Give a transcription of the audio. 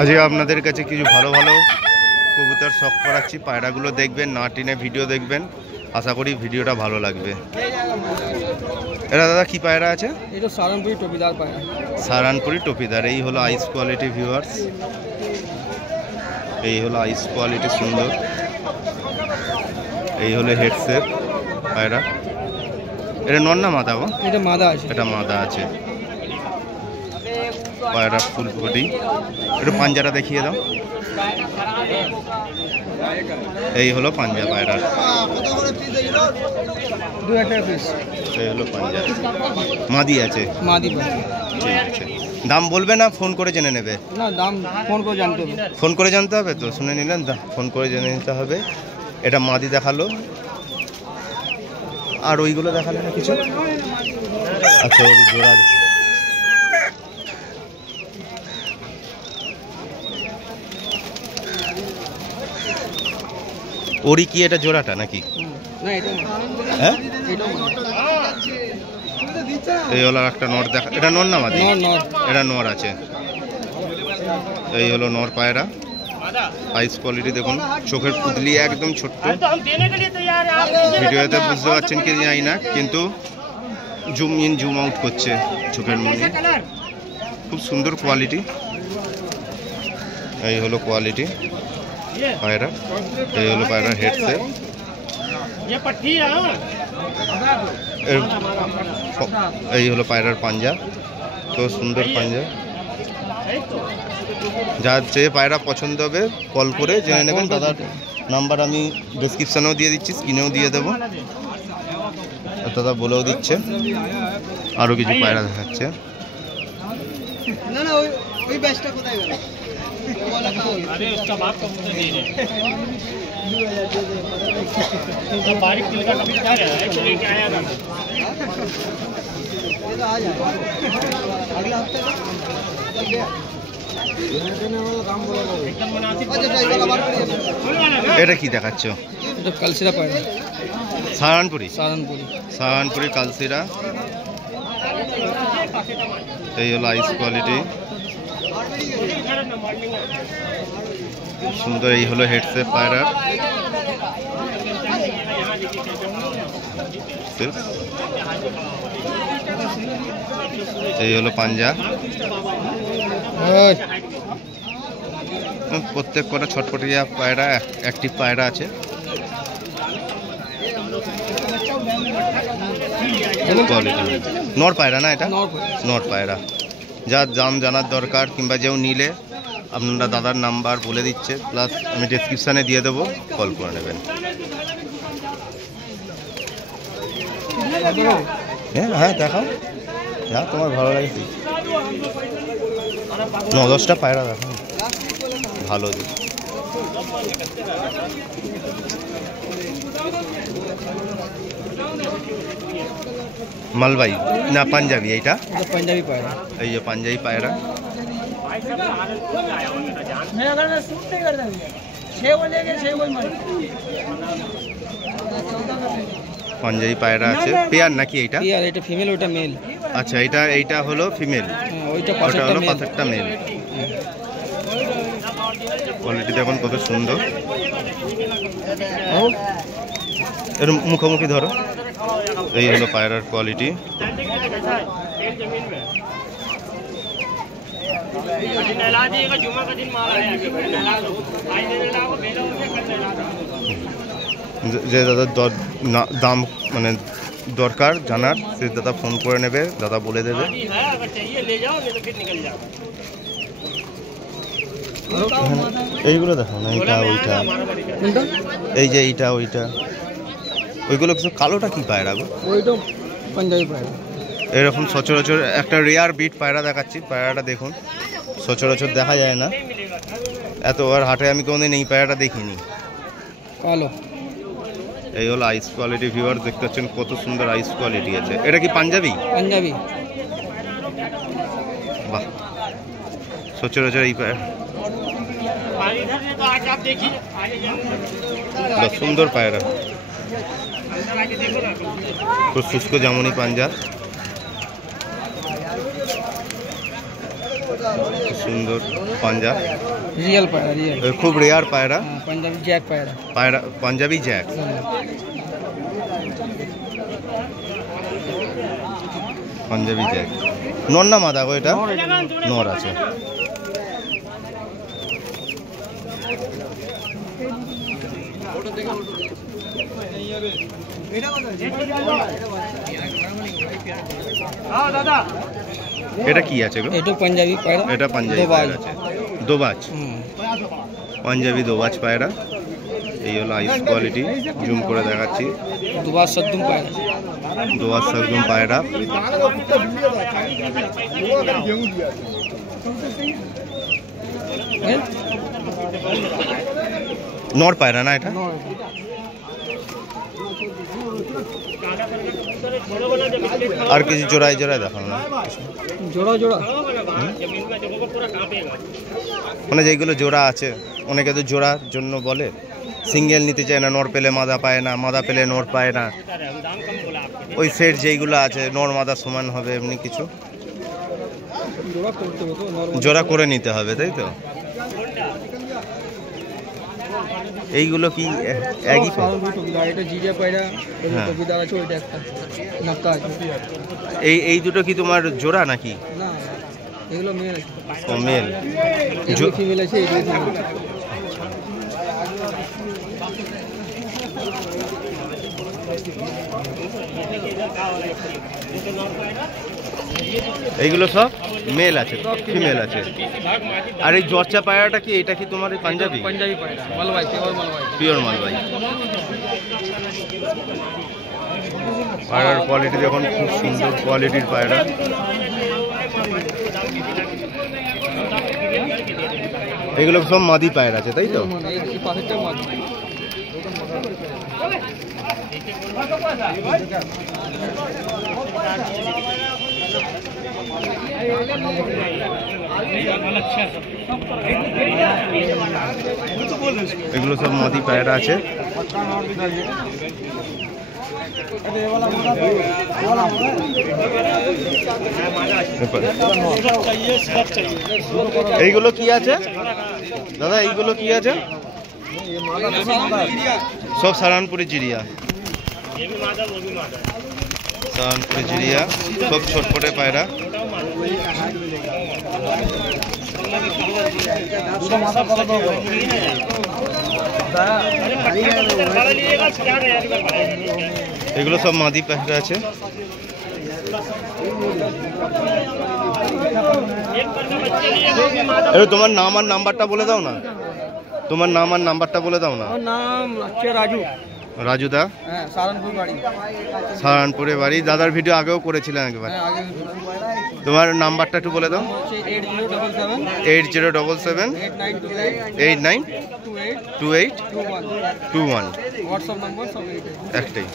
আজকে আপনাদের কাছে কিছু ভালো ভালো কবুতর শখ করাচ্ছি। পায়রাগুলো দেখবেন, না টেনে ভিডিও দেখবেন, আশা করি ভিডিওটা ভালো লাগবে। এটা দাদা কি পায়রা আছে? এটা সারানপুরি টপিদার পায়রা। সারানপুরি টপিদার। এই হলো আইস কোয়ালিটি ভিউয়ার্স, এই হলো আইস কোয়ালিটি সুন্দর। এই হলো হেডসেট পায়রা। এটা নর না মাদা গো? এটা মাদা আছে। এটা মাদা আছে। পায়রা ফুল বডি। একটু পাঞ্জাটা দেখিয়ে দাও। এই হলো পাঞ্জা পায়রা। এই হলো পাঞ্জা। মাদি আছে? মাদি। ঠিক আছে। দাম বলবে না ফোন করে জেনে নেবে? না, দাম ফোন করে জানতে হবে। ফোন করে জানতে হবে তো, শুনে নিলেন, ফোন করে জেনে নিতে হবে। এটা মাদি দেখালো, আর ওইগুলো দেখালে না কিছু? আচ্ছা, ওর জোড়া ওরই কি এটা জোড়াটা নাকি? না, এটা হ্যাঁ, এই হলো একটা নর দেখা। এটা নর না মাদি? এটা নর আছে। এই হলো নর পায়রা। আইস কোয়ালিটি দেখুন, চোখের পুতলি একদম ছোট্ট। ভিডিওতে বুঝতে পারছেন কি জানি না, কিন্তু জুম ইন জুম আউট করছে চোখের মনে। খুব সুন্দর কোয়ালিটি। এই হলো কোয়ালিটি পায়রা। এই হলো পায়রার হেডসেট। এই হলো পায়রার পাঞ্জা। তো সুন্দর পাঞ্জা। যার যে পায়রা পছন্দ হবে কল করে জেনে নেবেন। দাদার নাম্বার আমি ডেসক্রিপশানেও দিয়ে দিচ্ছি, স্ক্রিনেও দিয়ে দেবো। দাদা বলেও দিচ্ছে। আরও কিছু পায়রা দেখাচ্ছে। এটা কি দেখাচ্ছ? এটা কালসিরা পায়রা। সাহারানপুরি? সাহারানপুরি। সাহারানপুরি কালসিরা। এই হলো আইস কোয়ালিটি সুন্দর। এই হলো হেডসেট পায়রার। এই হলো পাঞ্জা। প্রত্যেক কটা ছটপটিয়া পায়রা, অ্যাক্টিভ পায়রা আছে। কোয়ালিটি নর পায়রা না? এটা নর পায়রা। যার দাম জানার দরকার কিংবা যেও নিলে আপনারা দাদার নাম্বার বলে দিচ্ছে, প্লাস আমি ডেসক্রিপশানে দিয়ে দেবো, কল করে নেবেন। হ্যাঁ দেখাও, যা তোমার ভালো লাগে। 9-10টা পায়রা দেখাও, ভালো দিক। মালবাই না পাঞ্জাবি? এইটা পাঞ্জাবি পায়রা। এই যে পাঞ্জাবি পায়রা। পাঞ্জাবি পায়রা আছে। পেয়ার নাকি এইটা? পেয়ার। এটা ফিমেল, ওটা মেল। আচ্ছা, এইটা হলো ফিমেল, ওইটা হলো পাথরটা মেল। কোয়ালিটি দেখুন কত সুন্দর। এর মুখোমুখি ধরো। এই হলো পায়রার কোয়ালিটি। যে দাদার দাম মানে দরকার জানার, সে দাদা ফোন করে নেবে, দাদা বলে দেবে। এইগুলো দেখো না, এইটা ওইটা, এই যে এইটা ওইটা, ওইগুলো কিছু। কালোটা কি পায়রা গো? ওইটা পাঞ্জাবি পায়রা। এরকম সচরাচর একটা রেয়ার বিট পায়রা দেখাচ্ছি। পায়রাটা দেখুন, সচরাচর দেখা যায় না এত। আর হাটে আমি কোনোদিন এই পায়রাটা দেখিনি। কালো। এই হলো আইস কোয়ালিটি ভিউয়ার, দেখতে পাচ্ছেন কত সুন্দর আইস কোয়ালিটি আছে। এটা কি পাঞ্জাবি? পাঞ্জাবি। বাহ, সচরাচর এই পায়রা সুন্দর পায়রা। খুব শুষ্ক জামুনি পাঞ্জা। সুন্দর পাঞ্জা, रियल पायरा रियल। খুব রেয়ার পায়রা। हाँ, पंजाबी जैक पायरा। পায়রা পাঞ্জাবি জ্যাক। পাঞ্জাবি জ্যাক নর না মাদা গো? এটা নর আছে। এটা কি আছে গো? এটা पंजाबी पायरा। এটা পাঞ্জাবি পায়রা আছে, দোবাজ। পাঞ্জাবি দোবাজ পায়রা। এই হলো আইস কোয়ালিটি, জুম করে দেখাচ্ছি। दुबार सद्दुम पायरा। দোবাজ একদম পায়রা। নর পায়রা না এটা? আর কিছু জোড়ায় জোড়ায় দেখানো না? जोड़ा जोड़ा মানে যেগুলো জোড়া আছে, অনেকে তো জোড়ার জন্য বলে, সিঙ্গেল নিতে চায় না, নর পেলে মাদা পায় না, মাদা পেলে নর পায় না। ওই সেট যেইগুলো আছে নর মাদা সমান হবে এমনি কিছু जोड़ा करते हो तो नॉर्मल জোড়া করে নিতে হবে, তাই তো? এইগুলো কি একই পায়? এটা জিজা পায়রা, হ্যাঁ। কবি দাদা আছে ওইটা একটা নক্কা আছে। এই দুটো কি তোমার জোড়া নাকি? না এগুলো মেল আছে। ও মেল। এগুলো ফিমেল আছে, এগুলো ফিমেল। এইগুলো সব মেল আছে, ফিমেল আছে। আর এই জর্চা পায়রাটা কি, এটা কি তোমার এই পাঞ্জাবি? पंजाबी पायरा मलवाई, प्योर मलवाई। পিওর মালবাই। পায়রার কোয়ালিটি দেখুন, খুব সুন্দর কোয়ালিটির পায়রা। এগুলো সব মাদি পায়রা আছে, তাই তো? এই পাশেরটা মাছ। এগুলো সব মাদি পায়রা আছে। এইগুলো কি আছে দাদা? এইগুলো কি আছে? সব সারানপুরি চিড়িয়া। সারানপুরি চিড়িয়া, সব ছটপটে পায়রা। এগুলো সব মাদি পায়রা আছে। তোমার নাম আর নাম্বারটা বলে দাও না। তোমার নাম আর নাম্বারটা বলে দাও না। আমার নাম হচ্ছে রাজু। রাজু দা, হ্যাঁ, সারানপুর বাড়ি। সাহারানপুরে বাড়ি। দাদার ভিডিও আগেও করেছিলেন একবার। হ্যাঁ, আগে তোমার নাম্বারটা একটু বলে দাও। হচ্ছে 8077 8077 8929 89 28 28 21 21 হোয়াটসঅ্যাপ নাম্বার সব এইটাই। একটাই।